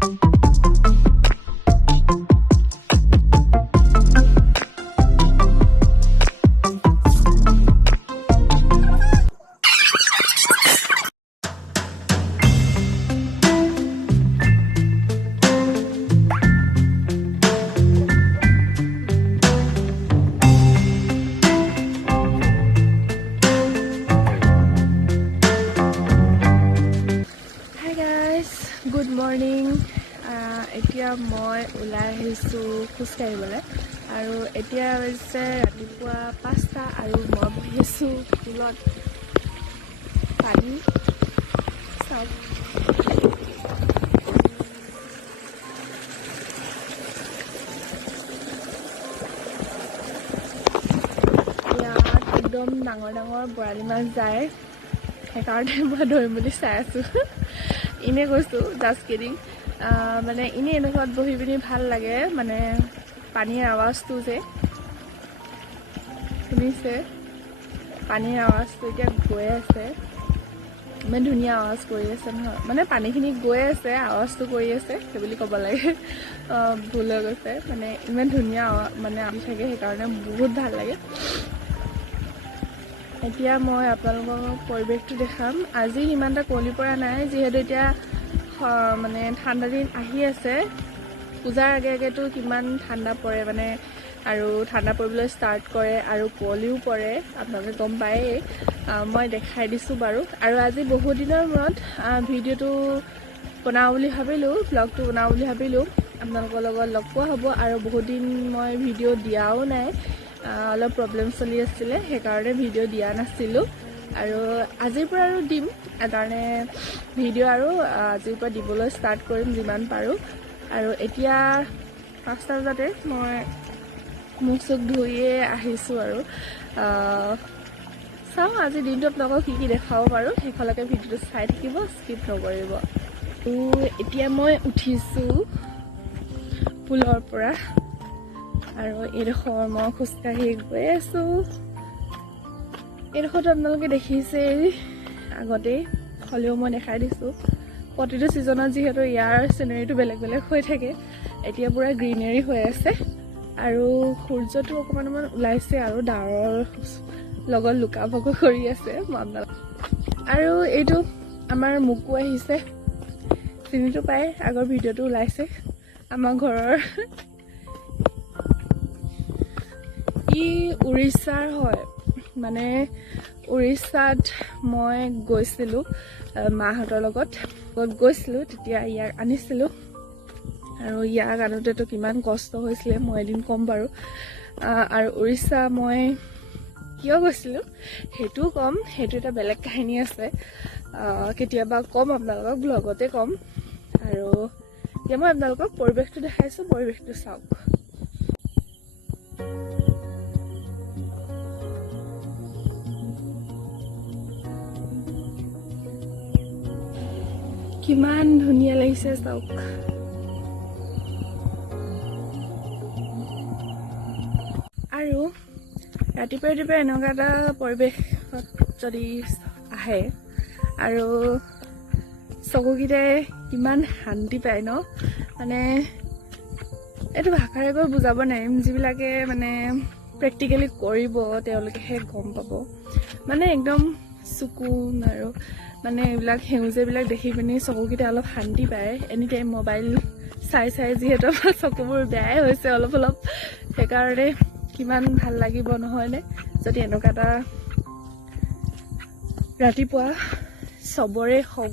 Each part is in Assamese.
Good morning. এতিয়া মই ওলাই আহিছোঁ খোজ কাঢ়িবলৈ আৰু এতিয়া হৈছে ৰাতিপুৱা 5টা আৰু মই বহি আছোঁ ফুলত পানী চাওক ইয়াত একদম ডাঙৰ ডাঙৰ বৰালি মাছ যায় সেইকাৰণে মই ধৰিম বুলি চাই আছোঁ ইনে কৈছোঁ জাষ্ট কিডিং মানে ইনে এনেকুৱাত বহি পিনি ভাল লাগে মানে পানীৰ আৱাজটো যে শুনিছে পানীৰ আৱাজটো এতিয়া গৈ আছে ইমান ধুনীয়া আৱাজ কৰি আছে নহয় মানে পানীখিনি গৈ আছে আৱাজটো কৰি আছে সেই বুলি ক'ব লাগে ভুল হৈ গৈছে মানে ইমান ধুনীয়া মানে আহি থাকে সেইকাৰণে বহুত ভাল লাগে এতিয়া মই আপোনালোকক পৰিৱেশটো দেখাম আজি ইমান এটা কুঁৱলী পৰা নাই যিহেতু এতিয়া মানে ঠাণ্ডা দিন আহি আছে পূজাৰ আগে আগেতো কিমান ঠাণ্ডা পৰে মানে আৰু ঠাণ্ডা পৰিবলৈ ষ্টাৰ্ট কৰে আৰু কুঁৱলীও পৰে আপোনালোকে গম পায়েই মই দেখাই দিছোঁ বাৰু আৰু আজি বহুত দিনৰ মূৰত ভিডিঅ'টো বনাওঁ বুলি ভাবিলোঁ ব্লগটো বনাওঁ বুলি ভাবিলোঁ আপোনালোকৰ লগত লগ পোৱা হ'ব আৰু বহুত দিন মই ভিডিঅ' দিয়াও নাই অলপ প্ৰব্লেম চলি আছিলে সেইকাৰণে ভিডিঅ' দিয়া নাছিলোঁ আৰু আজিৰ পৰা আৰু দিম সেইকাৰণে ভিডিঅ' আৰু আজিৰ পৰা দিবলৈ ষ্টাৰ্ট কৰিম যিমান পাৰোঁ আৰু এতিয়া 5টা বজাতে মই মুখ চুখ ধুইয়ে আহিছোঁ আৰু চাওঁ আজি দিনটো আপোনালোকক কি দেখাব পাৰোঁ সেইখনলৈকে ভিডিঅ'টো চাই থাকিব স্কিপ নকৰিব এতিয়া মই উঠিছোঁ পুলৰ পৰা আৰু এইডোখৰ মই খোজকাঢ়ি গৈ আছোঁ এইডোখৰটো আপোনালোকে দেখিছেই আগতেই হ'লেও মই দেখাই দিছোঁ প্ৰতিটো ছিজনত যিহেতু ইয়াৰ চিনেৰীটো বেলেগ বেলেগ হৈ থাকে এতিয়া পূৰা গ্ৰীনেৰী হৈ আছে আৰু সূৰ্যটো অকণমান ওলাইছে আৰু ডাৱৰৰ লগত লুকা ভাকু কৰি আছে আৰু এইটো আমাৰ মোকো আহিছে চিনিটো পাই আগৰ ভিডিঅ'টো ওলাইছে আমাৰ ঘৰৰ ই উৰিষ্যাৰ হয় মানে উৰিষ্যাত মই গৈছিলোঁ মাহঁতৰ লগত গৈছিলোঁ তেতিয়া ইয়াক আনিছিলোঁ আৰু ইয়াক আনোতেতো কিমান কষ্ট হৈছিলে মই এদিন ক'ম বাৰু আৰু উৰিষ্যা মই কিয় গৈছিলোঁ সেইটোও ক'ম সেইটো এটা বেলেগ কাহিনী আছে কেতিয়াবা ক'ম আপোনালোকক ব্লগতে ক'ম আৰু এতিয়া মই আপোনালোকক পৰিৱেশটো দেখাইছোঁ পৰিৱেশটো চাওক কিমান ধুনীয়া লাগিছে চাওক আৰু ৰাতিপুৱা এনেকুৱা এটা পৰিৱেশত যদি আহে আৰু চকুকেইটাই কিমান শান্তি পায় ন মানে এইটো ভাষাৰে গৈ বুজাব নোৱাৰিম যিবিলাকে মানে প্ৰেক্টিকেলি কৰিব তেওঁলোকেহে গম পাব মানে একদম চকুন আৰু মানে এইবিলাক সেউজীয়াবিলাক দেখি পিনি চকুকেইটা অলপ শান্তি পায় এনি টাইম মোবাইল চাই যিহেতু আমাৰ চকুবোৰ বেয়াই হৈছে অলপ সেইকাৰণে কিমান ভাল লাগিব নহয়নে যদি এনেকুৱা এটা ৰাতিপুৱা চবৰে হওক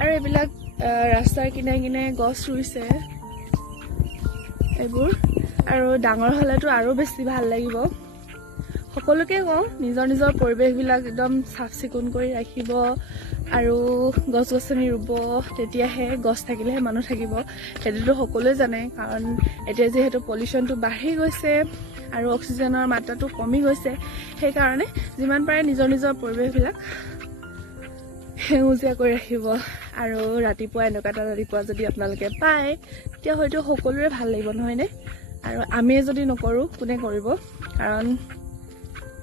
আৰু এইবিলাক ৰাস্তাৰ কিনাৰে গছ ৰুইছে এইবোৰ আৰু ডাঙৰ হ'লেতো আৰু বেছি ভাল লাগিব সকলোকে কওঁ নিজৰ নিজৰ পৰিৱেশবিলাক একদম চাফ চিকুণ কৰি ৰাখিব আৰু গছ গছনি ৰুব তেতিয়াহে গছ থাকিলেহে মানুহ থাকিব সেইটোতো সকলোৱে জানে কাৰণ এতিয়া যিহেতু পলিউশ্যনটো বাঢ়ি গৈছে আৰু অক্সিজেনৰ মাত্ৰাটো কমি গৈছে সেইকাৰণে যিমান পাৰে নিজৰ নিজৰ পৰিৱেশবিলাক সেউজীয়া কৰি ৰাখিব আৰু ৰাতিপুৱা এনেকুৱা এটা ৰাতিপুৱা যদি আপোনালোকে পায় তেতিয়া হয়তো সকলোৰে ভাল লাগিব নহয়নে আৰু আমি যদি নকৰোঁ কোনে কৰিব কাৰণ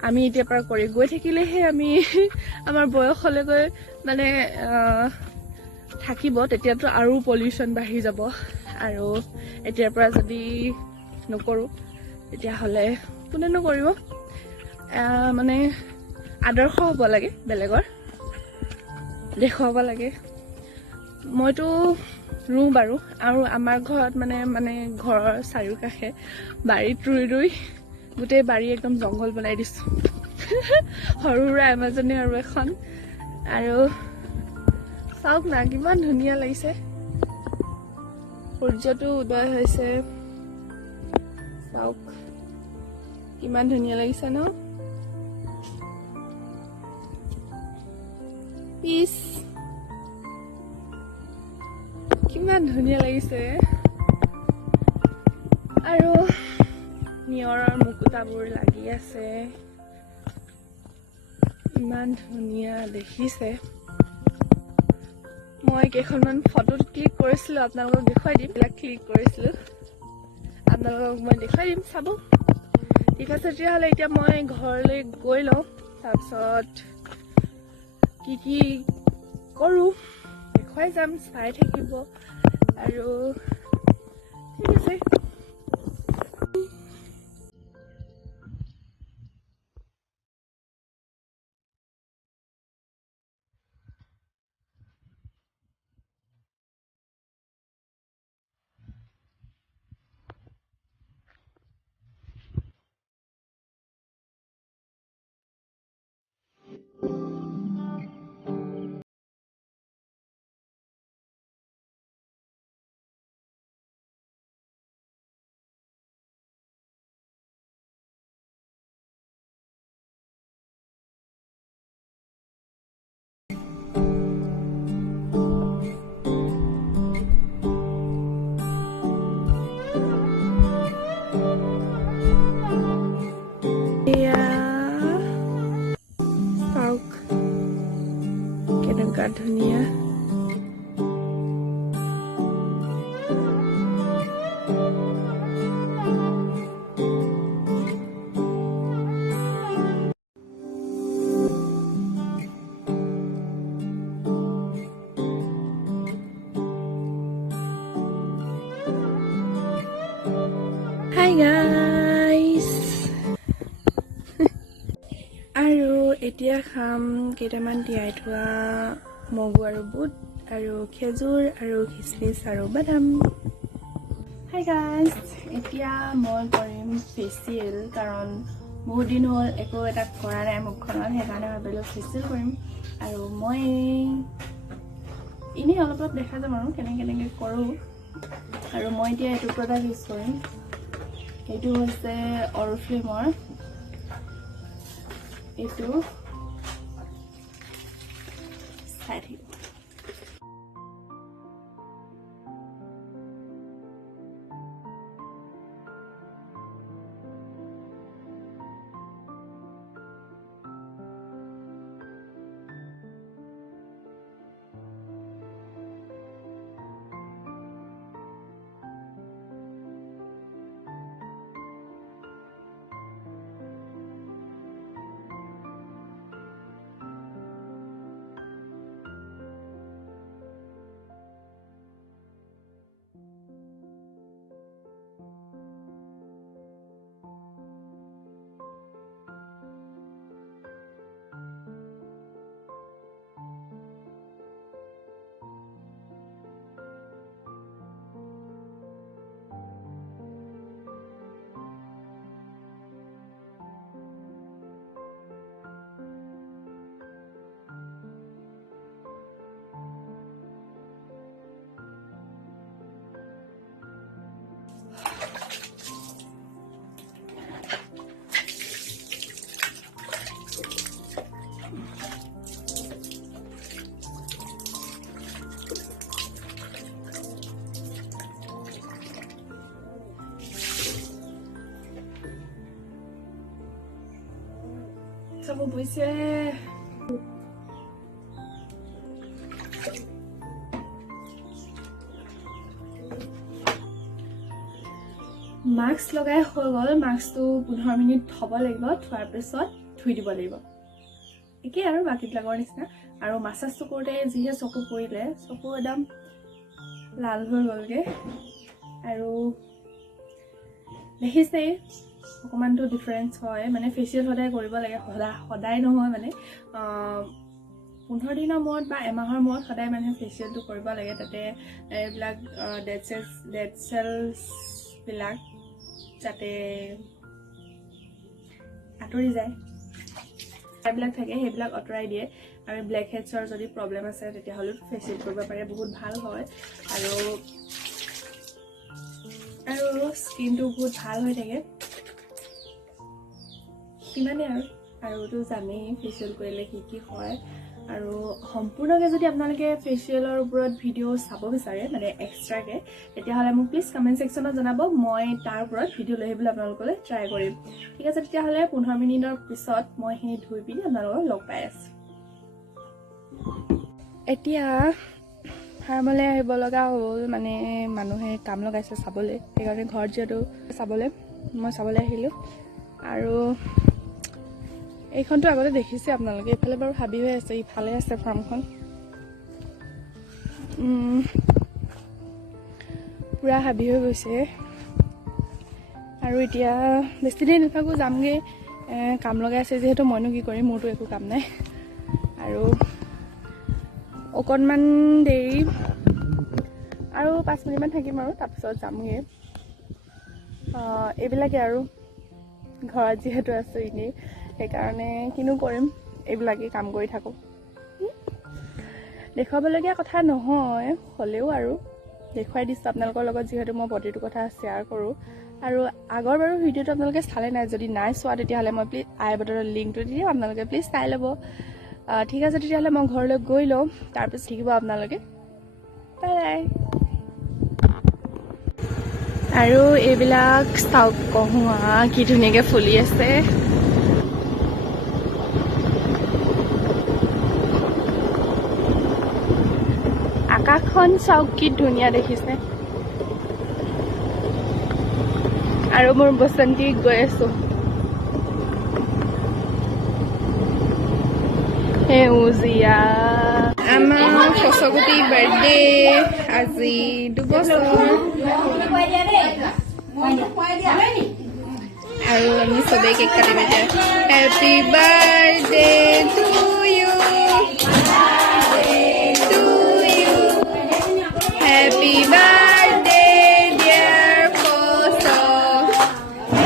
আমি এতিয়াৰ পৰা কৰি গৈ থাকিলেহে আমি আমাৰ বয়সলৈকে মানে থাকিব তেতিয়াতো আৰু পলিউশ্যন বাঢ়ি যাব আৰু এতিয়াৰ পৰা যদি নকৰোঁ তেতিয়াহ'লে কোনেনো কৰিব মানে আদৰ্শ হ'ব লাগে বেলেগৰ দেখুৱাব লাগে মইতো ৰুওঁ বাৰু আৰু আমাৰ ঘৰত মানে ঘৰৰ চাৰিওকাষে বাৰীত ৰুই গোটেই বাৰী একদম জংঘল বনাই দিছোঁ সৰু সুৰা এমাজনী আৰু এখন আৰু চাওক না কিমান ধুনীয়া লাগিছে সূৰ্যটো উদয় হৈছে চাওক কিমান ধুনীয়া লাগিছে ন পিছ কিমান ধুনীয়া লাগিছে আৰু নিয়ৰৰ মুকুতাবোৰ লাগি আছে ইমান ধুনীয়া দেখিছে মই কেইখনমান ফটো ক্লিক কৰিছিলোঁ আপোনালোকক দেখুৱাই দিম এইবিলাক ক্লিক কৰিছিলোঁ আপোনালোকক মই দেখুৱাই দিম চাব ঠিক আছে তেতিয়াহ'লে এতিয়া মই ঘৰলৈ গৈ লওঁ তাৰপিছত কি কৰোঁ দেখুৱাই যাম চাই থাকিব আৰু ঠিক আছে চাওক কেনেকুৱা ধুনীয়া Hi guys আৰু এতিয়া খাম কেইটামান তিয়াই থোৱা মগু আৰু বুট আৰু খেজুৰ আৰু খিচমিচ আৰু বাদাম Hi guys এতিয়া মই কৰিম ফেচিয়েল কাৰণ বহুত দিন হ'ল একো এটা কৰা নাই মুখখনত সেইকাৰণে ভাবিলোঁ ফেচিয়েল কৰিম আৰু মই এনেই অলপ দেখা যাম আৰু কেনেকৈ কৰোঁ আৰু মই এতিয়া এইটো প্ৰডাক্ট ইউজ কৰিম এইটো হৈছে অৰিফ্লেমৰ এইটো চাই থাকিব চাব বুজিছে মাস্ক লগাই হৈ গ'ল মাস্কটো 15 মিনিট থ'ব লাগিব থোৱাৰ পিছত ধুই দিব লাগিব একেই আৰু বাকীবিলাকৰ নিচিনা আৰু মাছাজটো কৰোঁতে যিহে চকু পৰিলে, চকু একদম লাল হৈ গ'লগৈ। আৰু দেখিছেই অকণমানটো ডিফাৰেঞ্চ হয়, মানে ফেচিয়েল সদায় কৰিব লাগে, সদায় নহয় মানে 15 দিনৰ মূৰত বা এমাহৰ মূৰত সদায় মানুহে ফেচিয়েলটো কৰিব লাগে। তাতে এইবিলাক ডেড চেলছবিলাক যাতে আঁতৰি যায়, এইবিলাক থাকে সেইবিলাক আঁতৰাই দিয়ে। আৰু ব্লেক হেডছৰ যদি প্ৰব্লেম আছে তেতিয়াহ'লে ফেচিয়েল কৰিব পাৰে, বহুত ভাল হয়। আৰু স্কিনটো বহুত ভাল হৈ থাকে। সিমানেই আৰুতো জানেই ফেচিয়েল কৰিলে কি হয়। আৰু সম্পূৰ্ণকৈ যদি আপোনালোকে ফেচিয়েলৰ ওপৰত ভিডিঅ' চাব বিচাৰে মানে এক্সট্ৰাকৈ, তেতিয়াহ'লে মোক প্লিজ কমেণ্ট ছেকশ্যনত জনাব, মই তাৰ ওপৰত ভিডিঅ' লৈ আহিবলৈ আপোনালোকলৈ ট্ৰাই কৰিম। ঠিক আছে, তেতিয়াহ'লে 15 মিনিটৰ পিছত মই সেইখিনি ধুই পিনি আপোনালোকক লগ পাই আছোঁ। এতিয়া ফাৰ্মলৈ আহিব লগা হ'ল, মানে মানুহে কাম লগাইছে চাবলৈ, সেইকাৰণে ঘৰত যিহেতু মই চাবলৈ আহিলোঁ। আৰু এইখনতো আগতে দেখিছে আপোনালোকে, এইফালে বাৰু হাবি হৈ আছে, ইফালে আছে ফাৰ্মখন। পুৰা হাবি হৈ গৈছে। আৰু এতিয়া বেছি দেৰি নাথাকোঁ, যামগৈ। কাম লগাই আছে যিহেতু, মইনো কি কৰিম, মোৰতো একো কাম নাই। আৰু অকণমান দেৰি আৰু 5 মিনিটমান থাকিম আৰু তাৰপিছত যামগৈ। এইবিলাকে আৰু ঘৰত যিহেতু আছোঁ এনেই, সেইকাৰণে কিনো কৰিম, এইবিলাকেই কাম কৰি থাকোঁ। দেখুৱাবলগীয়া কথা নহয়, হ'লেও আৰু দেখুৱাই দিছোঁ আপোনালোকৰ লগত, যিহেতু মই প্ৰতিটো কথা শ্বেয়াৰ কৰোঁ। আৰু আগৰ বাৰু ভিডিঅ'টো আপোনালোকে চালে নাই, যদি নাই চোৱা তেতিয়াহ'লে মই প্লিজ আই বাটনৰ লিংকটো দি দিম, আপোনালোকে প্লিজ চাই ল'ব। ঠিক আছে, তেতিয়াহ'লে মই ঘৰলৈ গৈ লওঁ, তাৰপিছত শিকিব আপোনালোকে। Bye bye. আৰু এইবিলাক চাওক, কহুৱা কি ধুনীয়াকৈ ফুলি আছে। আকাশখন চাওক কি ধুনীয়া দেখিছে। আৰু মোৰ বসন্তী গৈ আছো, সেউজীয়া। আমাৰ ফচগুটি বাৰ্থডে আজি 2 বছৰ, আৰু আমি চবেই কেক কাটিম এতিয়া। Happy birthday to you, happy birthday dear ফচ,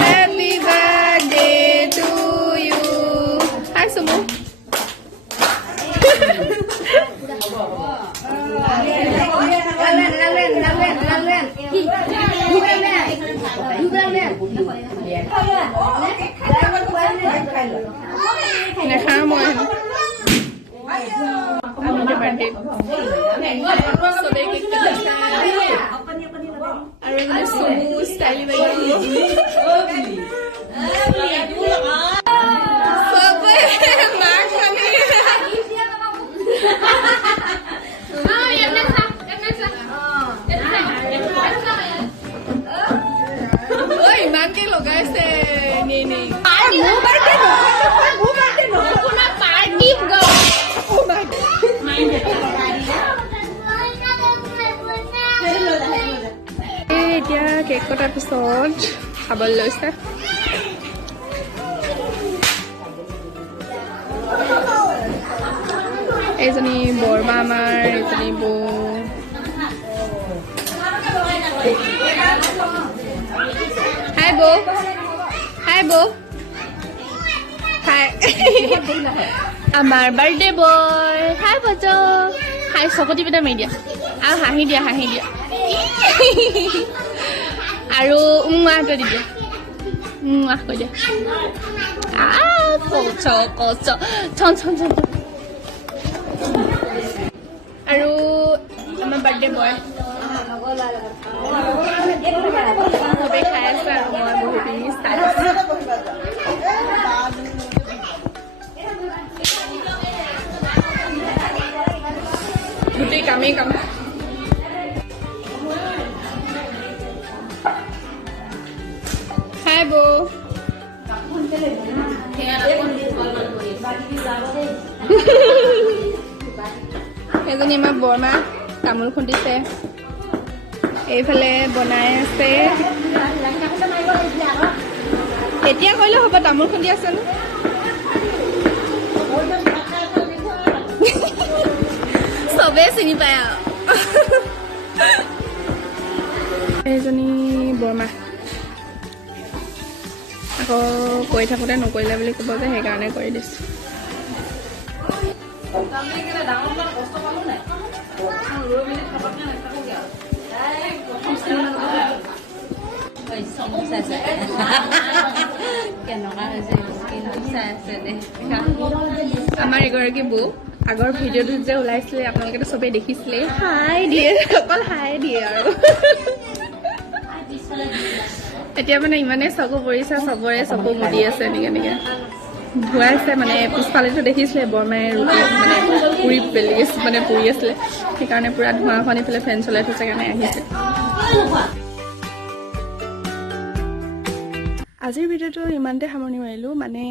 happy birthday to you. Hi চুমু। নেখাওঁ মই বাৰ্থডে চবেই কেক কাটিছে। আৰু এজনী চুমু ষ্টাইলি বাগি মাক খালি ইমানকে লগাইছে। এতিয়া কেক কটাৰ পিছত খাবলৈ লৈছে। এইজনী বৰমা আমাৰ, এইজনী বৌ। হাই বৌ, হাই বৌ, হাই। আমাৰ বাৰ্থডে বয়, হাই বজ, হাই চকতি পিটা মাৰি দিয়া, আৰু হাঁহি দিয়া, হাঁহি দিয়া। আৰু হাতত দি দিয়া, কৈ দিয়া। আৰু আমাৰ বাৰ্থডে বয় চবেই খাই আছে, আৰু মই বহি পিনি চাই আছো। গোটেই কামেই কাম। হাই বৌ। এজনী আমাৰ বৰমা তামোল খুন্দিছে এইফালে বনাই আছে এতিয়া কৰিলে হ'ব তামোল খুন্দি আছে ন চবেই চিনি পায় আৰু এইজনী বৰমা আকৌ কৰি থাকোঁতে নকৰিলে বুলি ক'ব যে সেইকাৰণে কৰি দিছোঁ আমাৰ এগৰাকী বৌ আগৰ ভিডিঅ'টোত যে ওলাইছিলে আপোনালোকেতো চবেই দেখিছিলে হাই দিয়ে অকল হাই দিয়ে আৰু এতিয়া মানে ইমানেই চকু পৰিছে চবৰে চকু মুদি আছে এনেকে ধুৱাইছে মানে পিছফালেতো দেখিছিলে বৰমাই ৰুটি মানে পুৰি পেলি মানে পুৰি আছিলে সেইকাৰণে পুৰা ধোঁৱাখন এইফালে ফেন চলাই থৈছে কাৰণে আহিছে আজিৰ ভিডিঅ'টো ইমানতে সামৰণি মাৰিলোঁ মানে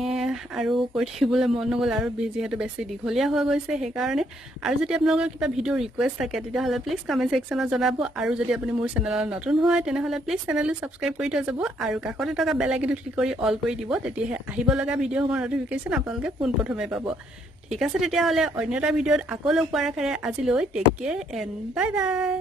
আৰু কৈ থাকিবলৈ মন নগ'ল আৰু যিহেতু বেছি দীঘলীয়া হৈ গৈছে সেইকাৰণে আৰু যদি আপোনালোকৰ কিবা ভিডিঅ' ৰিকুৱেষ্ট থাকে তেতিয়াহ'লে প্লিজ কমেণ্ট ছেকশ্যনত জনাব আৰু যদি আপুনি মোৰ চেনেলত নতুন হয় তেনেহ'লে প্লিজ চেনেলটো ছাবস্ক্ৰাইব কৰি থৈ যাব আৰু কাষতে থকা বেল আইকনটো ক্লিক কৰি অল কৰি দিব তেতিয়াহে আহিব লগা ভিডিঅ'সমূহৰ নটিফিকেশ্যন আপোনালোকে পোনপ্ৰথমে পাব ঠিক আছে তেতিয়াহ'লে অন্য এটা ভিডিঅ'ত আকৌ লগ পোৱাৰ আশাৰে আজিলৈ take care and bye by